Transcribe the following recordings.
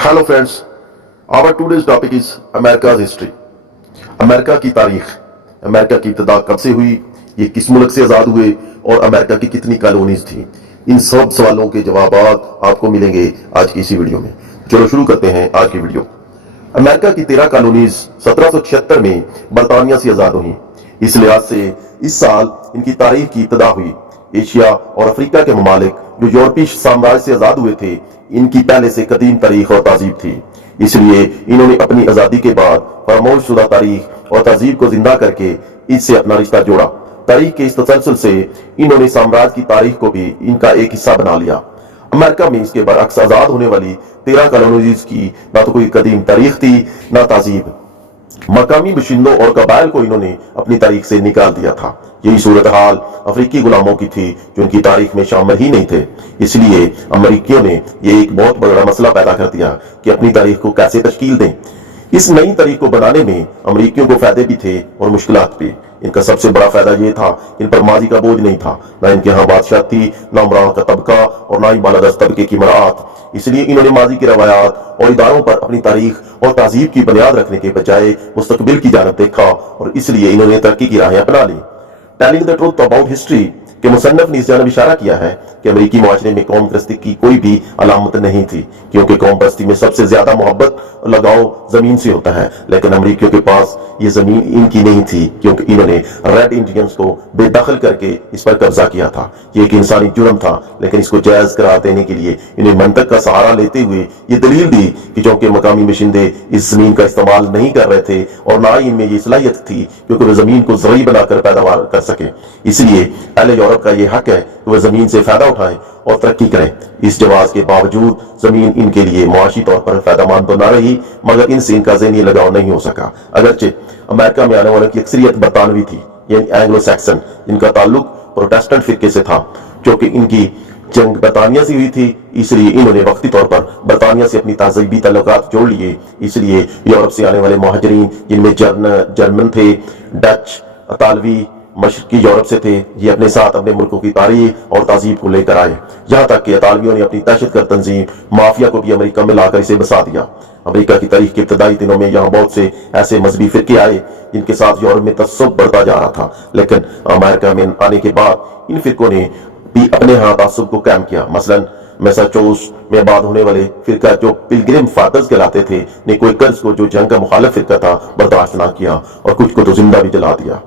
Hello friends, our today's topic is America's history. America की तारीख, America की इब्तिदा कब से हुई, ये किस मुल्क से आज़ाद हुए और अमेरिका की कितनी कॉलोनीज थी, इन सब सवालों के जवाब आपको मिलेंगे आज की इसी वीडियो में। चलो शुरू करते हैं आज की वीडियो। अमेरिका की 13 कॉलोनीज 1776 में बरतानिया से आज़ाद हुई। इस लिहाज से इस साल इनकी तारीख की इब्तिदा हुई। एशिया और अफ्रीका के ममालिक जो यूरोपीय साम्राज्य से आज़ाद हुए थे, इनकी पहले से कदीम तारीख और तहजीब थी। इसलिए इन्होंने अपनी आज़ादी के बाद फरामोश शुदा तारीख और तहजीब को जिंदा करके इससे अपना रिश्ता जोड़ा। तारीख के इस तसलसल से इन्होंने साम्राज्य की तारीख को भी इनका एक हिस्सा बना लिया। अमेरिका में इसके बरअक्स आज़ाद होने वाली 13 कॉलोनीज की ना तो कोई कदीम तारीख थी ना तहजीब। मकामी बशिंदों और कबाइल को इन्होंने अपनी तारीख से निकाल दिया था। यही सूरत हाल अफ्रीकी गुलामों की थी जो इनकी तारीख में शामिल ही नहीं थे। इसलिए अमरीकियों ने ये एक बहुत बड़ा मसला पैदा कर दिया कि अपनी तारीख को कैसे तश्कील दें। इस नई तारीख को बनाने में अमरीकियों को फायदे भी थे और मुश्किलात भी। इनका सबसे बड़ा फायदा ये था, इन पर माजी का बोझ नहीं था, ना इनके यहाँ बादशाह थी, ना उमरान का तबका और ना ही बालादस्त तबके की मरात। इसलिए इन्होंने माजी की रवायात और इदारों पर अपनी तारीख और तहजीब की बुनियाद रखने के बजाय मुस्तकबिल की जानब देखा और इसलिए इन्होंने तरक्की की राहें अपना ली। Telling the Truth About History के मुसन्नफ ने इस जानब इशारा किया है कि अमरीकी मुआशरे में कौम परस्ती की कोई भी अलामत नहीं थी, क्योंकि कौम परस्ती में सबसे ज्यादा मोहब्बत लगाव जमीन से होता है। लेकिन अमरीकियों के पास ये जमीन इनकी नहीं थी, क्योंकि इन्होंने रेड इंडियंस को बेदखल करके इस पर कब्जा किया था। ये एक इंसानी जुर्म था, लेकिन इसको जायज करार देने के लिए इन्हें मंतक का सहारा लेते हुए ये दलील दी कि चूंकि मकामी मिशिंदे इस जमीन का इस्तेमाल नहीं कर रहे थे और ना ही इनमें ये सलाहियत थी क्योंकि वे जमीन को ज़रई बनाकर पैदावार कर सके, इसलिए अहले यूरोप का ये हक है कि वह जमीन से फायदा उठाएं और तरक्की करें। इस जवाब के बावजूद जमीन इनके लिए मुआशी तौर पर फायदेमंद तो न रही, मगर इनसे इनका ज़हनी लगाव नहीं हो सका। अगरचे अमेरिका में आने वालों की अक्सरियत बरतानवी थी, यानी एंग्लो सैक्सन, जिनका ताल्लुक प्रोटेस्टेंट फिरके से था। चूंकि इनकी जंग बरतानिया से हुई थी, इसलिए इन्होंने वक्ती तौर पर बरतानिया से अपनी तहजीबी ताल्लुकात जोड़ लिए। इसलिए यूरोप से आने वाले महाजरीन, जिनमें जर्मन थे, डच, अतालवी मशरकी यूरोप से थे, ये अपने साथ अपने मुल्कों की तारीख और तहजीब को लेकर आए। यहाँ तक कि अतालवियों ने अपनी दहशतगर्द तंजीम माफिया को भी अमेरिका में लाकर इसे बसा दिया। अमेरिका की तारीख के इब्तदाई दिनों में यहाँ बहुत से ऐसे मजहबी फिरके आए जिनके साथ यूरोप में तसब्बुब बढ़ता जा रहा था, लेकिन अमेरिका में आने के बाद इन फिरकों ने भी अपने यहाँ तसब्बुब को कायम किया। मसलन मैसाचुसेट्स में आबाद होने वाले फिरका जो पिलग्रिम फादर्स कहलाते थे ने कोई कर्ज को जो जंग का मुखालिफ फिरका था बर्दाश्त ना किया और कुछ को तो जिंदा भी जला दिया।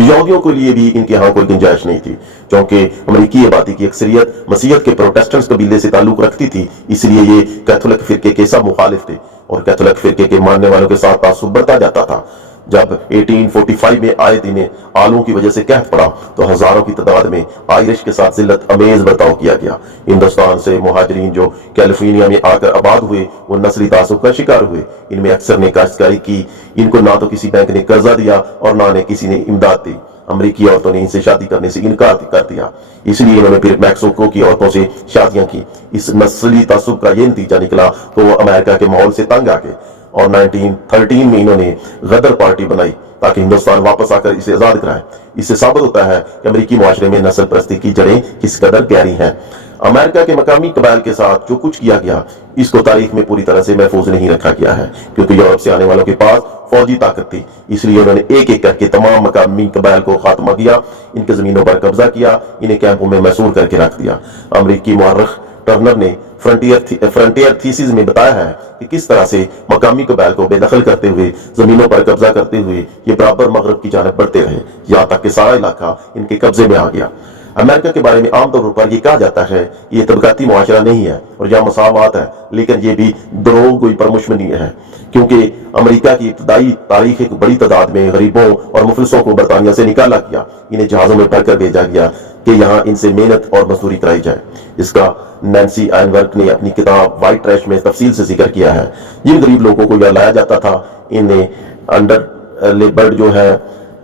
यहूदियों के लिए भी इनके यहाँ कोई गुंजाइश नहीं थी, क्योंकि अमरीकी आबादी की अक्सरियत मसीहत के प्रोटेस्टेंट्स कबीले से ताल्लुक रखती थी। इसलिए ये कैथोलिक फिरके के सब मुखालिफ थे और कैथोलिक फिरके के मानने वालों के साथ तासुब बढ़ता जाता था। जब 1845 में आए दिन आलू की वजह से कहत पड़ा तो हजारों की तादाद में आयरिश के साथ जिल्लत अमेज बर्ताव किया गया। हिंदुस्तान से मुहाजिरीन जो कैलिफोर्निया में आकर आबाद हुए वो नस्ली तासुब का शिकार हुए। इनमें अक्सर ने काश्तकारी की, इनको ना तो किसी बैंक ने कर्जा दिया और ना ने किसी ने इमदाद दी। अमरीकी औरतों ने इनसे शादी करने से इनकार कर दिया, इसलिए इन्होंने फिर मैक्सिको की औरतों से शादियां की। इस नस्ली तासुब का ये नतीजा निकला तो वो अमेरिका के माहौल से तंग आ गए और 1913 में इन्होंने गदर पार्टी बनाई ताकि हिंदुस्तान वापस आकर इसे आजाद कराए। इससे साबित होता है कि अमेरिकी मुआशरे में नस्ल परस्ती की जड़ें किस कदर गहरी हैं। अमेरिका के मकामी कबाइल के साथ जो कुछ किया गया, इसको तारीख में पूरी तरह से महफूज नहीं रखा गया है, क्योंकि यूरोप से आने वालों के पास फौजी ताकत थी। इसलिए उन्होंने एक एक करके तमाम मकामी कबाइल को खात्मा किया, इनके जमीनों पर कब्जा किया, इन्हें कैंपों में महसूर करके रख दिया। अमरीकी मुअर्रिख टर्नर ने फ्रंटियर थीसिस में बताया है कि किस तरह से मकामी कबाइल को बेदखल करते हुए जमीनों पर कब्जा करते हुए ये बराबर मगरब की जानब बढ़ते रहे, यहाँ तक कि सारा इलाका इनके कब्जे में आ गया। अमेरिका के बारे में आमतौर पर यह कहा जाता है कि यह तबकाती मुआशरा नहीं है और यहाँ मसावात है, लेकिन यह भी दरोग कोई परमुशमनी है, क्योंकि अमेरिका की इब्तदाई तारीख एक बड़ी तादाद में गरीबों और मुफलिसों को बरतानिया से निकाला गया। इन्हें जहाज़ों में भरकर भेजा गया कि यहाँ इनसे मेहनत और मजदूरी कराई जाए। इसका नैन्सी आयनवर्क ने अपनी किताब वाइट ट्रैश में तफसील से जिक्र किया है। जिन गरीब लोगों को यहाँ लाया जाता था, इन्हें अंडर लेबर्ड जो है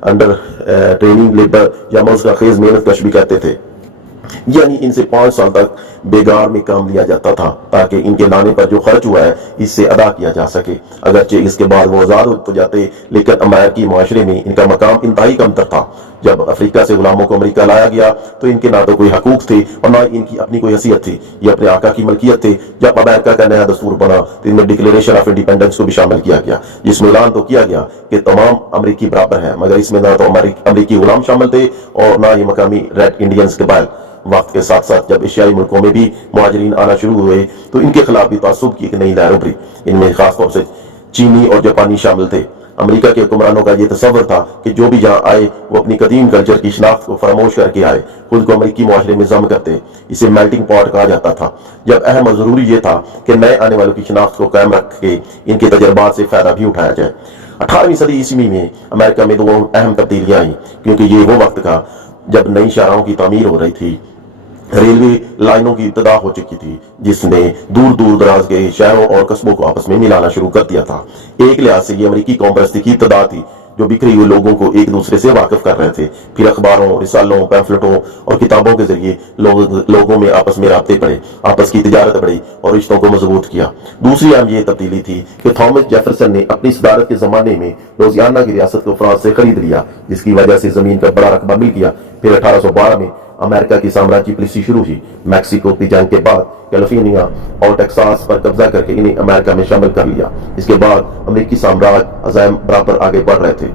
अंडर ट्रेनिंग लेबर या मौजूदा खेज मेहनत कश भी कहते थे, यानी इनसे 5 साल तक बेगार में काम लिया जाता था ताकि इनके लाने पर जो खर्च हुआ है इससे अदा किया जा सके। अगरचे इसके बाद वो आजाद हो तो जाते, लेकिन अमेरिकी मुआशरे में इनका मकाम इंतहाई कमतर था, जब अफ्रीका से गुलामों को अमेरिका लाया गया तो इनके ना तो कोई हकूक थे और ना इनकी अपनी कोई हैसियत थी, ये अपने आका की मलकियत थे। जब अमेरिका का नया दस्तूर बना तो इनमें डिक्लेरेशन ऑफ इंडिपेंडेंस को भी शामिल किया गया, जिसमें ऐलान तो किया गया कि तमाम अमरीकी बराबर हैं, मगर इसमें ना तो अमरीकी गुलाम शामिल थे और ना ही मकामी रेड इंडियंस के बैल। वक्त के साथ साथ जब एशियाई मुल्कों में भी मुहाजिरीन आना शुरू हुए तो इनके खिलाफ भी तासुब की एक नई लहर उभरी। इनमें खासतौर से चीनी और जापानी शामिल थे। अमेरिका के हुक्मरानों का यह तस्वर था कि जो भी यहाँ आए वो अपनी कदीम कल्चर की शनाख्त को फरामोश करके आए, खुद को अमेरिकी मुआशरे में जम करते। इसे मेल्टिंग पॉट कहा जाता था। जब अहम और जरूरी ये था कि नए आने वालों की शनाख्त को कायम रख के इनके तजर्बात से फायदा भी उठाया जाए। 18वीं सदी ईस्वी में अमेरिका में दो अहम तब्दीलियां आई, क्योंकि ये वो वक्त था जब नई शाहराहों की तामीर हो रही थी, रेलवे लाइनों की इब्तिदा हो चुकी थी, जिसने दूर दूर दराज के शहरों और कस्बों को आपस में मिलाना शुरू कर दिया था। एक लिहाज से ये अमेरिकी कौम परस्ती की इब्तिदा थी, जो बिखरे हुए लोगों को एक दूसरे से वाकिफ कर रहे थे। फिर अखबारों, रिसालों, पैम्फलेटों और किताबों के जरिए लोगों में आपस में राब्ते बढ़े, आपस की तिजारत बढ़ी और रिश्तों को मजबूत किया। दूसरी अहम ये तब्दीली थी कि थॉमस जेफरसन ने अपनी सदारत के जमाने में लुइसियाना की रियासत को फ्रांस से खरीद लिया, जिसकी वजह से जमीन का बड़ा रकबा मिल गया। फिर 1812 में अमेरिका की साम्राज्य पॉलिसी शुरू हुई। मैक्सिको की जंग के बाद कैलिफोर्निया और टेक्सास पर कब्जा करके इन्हें अमेरिका में शामिल कर लिया। इसके बाद अमेरिकी साम्राज्य अज़ाइम बराबर आगे बढ़ रहे थे।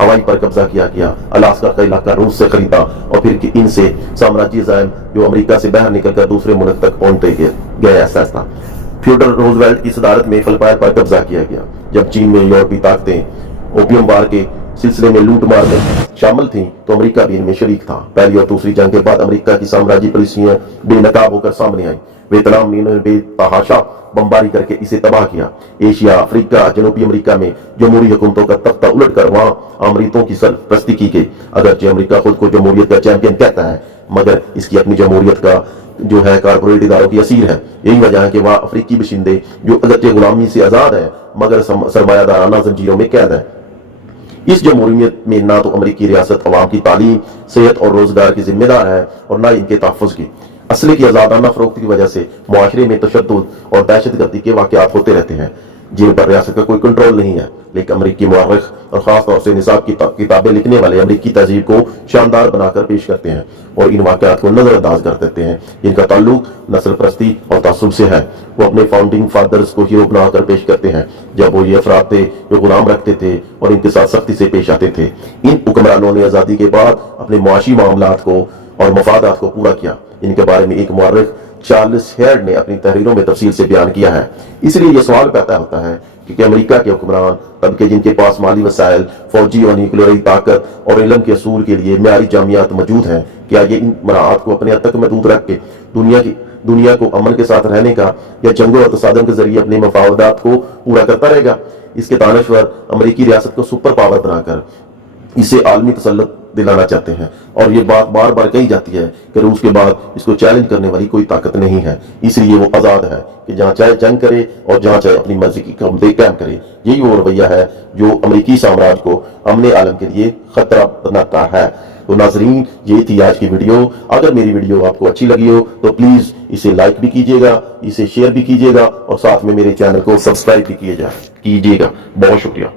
हवाई पर कब्जा किया गया, अलास्का का इलाका रूस से खरीदा और फिर इनसे साम्राज्य अज़ाइम जो अमेरिका से बाहर निकलकर दूसरे मुल्क तक पहुंचते गए ऐसा था। थियोडोर रूजवेल्ट की सदारत में फिलिपाइन पर कब्जा किया गया। जब चीन में यूरोपीय ताकतें ओपियम वार के सिलसिले में लूट मार में शामिल थी तो अमेरिका भी इनमें शरीक था। पहली और दूसरी जंग के बाद अमेरिका की साम्राज्य पॉलिसियां बेनकाब होकर सामने आई। वियतनाम में इन्होंने बेतहाशा बमबारी करके इसे तबाह किया। एशिया, अफ्रीका, जनूबी अमेरिका में जमहूरी हुकूमतों का तख्ता उलट कर वहां अमरीतों की सरपरस्ती की गई। अगरचे अमेरिका खुद को जमहूरियत का चैंपियन कहता है, मगर इसकी अपनी जमहूरियत का जो है कारपोरेट इदारों की असीर है। यही वजह है कि वह अफ्रीकी बशिंदे जो अगरचे गुलामी से आजाद है मगर सरमायादाराना जंजीरों में कैद है। इस जमहूरियत में ना तो अमेरिकी रियासत अवाम की तालीम, सेहत और रोजगार की जिम्मेदार है और ना इनके तहफ़्फ़ुज़ की। असले की आज़ादाना फरोख्त की वजह से मुआशरे में तशद्दुद और दहशतगर्दी के वाक़यात होते रहते हैं, जिन पर रियासत का कोई कंट्रोल नहीं है। लेकिन अमेरिकी मुअर्रिख़ और ख़ास तौर से निसाब की किताबें लिखने वाले अमेरिकी तहजीब को शानदार बनाकर पेश करते हैं और इन वाक़यात को नज़रअंदाज कर देते हैं, जिनका ताल्लुक नस्ल परस्ती और तअस्सुब से है। वो अपने फाउंडिंग फादर्स को हीरो बनाकर पेश करते हैं, जब वो ये अफराद थे जो गुलाम रखते थे और इनके साथ सख्ती से पेश आते थे। इन हुक्मरानों ने आज़ादी के बाद अपने मुआशी मामलात को और मफादात को पूरा किया। इनके बारे में एक मुअर्रिख़ चार्ल्स हेयर्ड ने अपनी तहरीरों में तफसील से बयान किया है। इसलिए यह सवाल पैदा होता है कि अमेरिका के हुक्मरान तबके जिनके पास माली वसाइल, फौजी और न्यूक्लियरी ताकत और इल्म के असूल के लिए मेयारी जामियात मौजूद हैं, क्या ये इन मराहत को अपने हद तक महदूद रख के दुनिया को अमन के साथ रहने का या जंगों और तसादम के जरिए अपने मफादात को पूरा करता रहेगा? इसके दानश्वर अमेरिकी रियासत को सुपर पावर बनाकर इसे आलमी तसल्लुत दिलाना चाहते हैं और ये बात बार बार कही जाती है कि रूस के बाद इसको चैलेंज करने वाली कोई ताकत नहीं है। इसलिए वो आज़ाद है कि जहाँ चाहे जंग करे और जहाँ चाहे अपनी मर्जी की हुकूमतें कायम करे। यही वो रवैया है जो अमेरिकी साम्राज्य को अमन आलम के लिए खतरा बनाता है। तो नाजरीन, ये थी आज की वीडियो। अगर मेरी वीडियो आपको अच्छी लगी हो तो प्लीज़ इसे लाइक भी कीजिएगा, इसे शेयर भी कीजिएगा और साथ में मेरे चैनल को सब्सक्राइब भी कीजिएगा। बहुत शुक्रिया।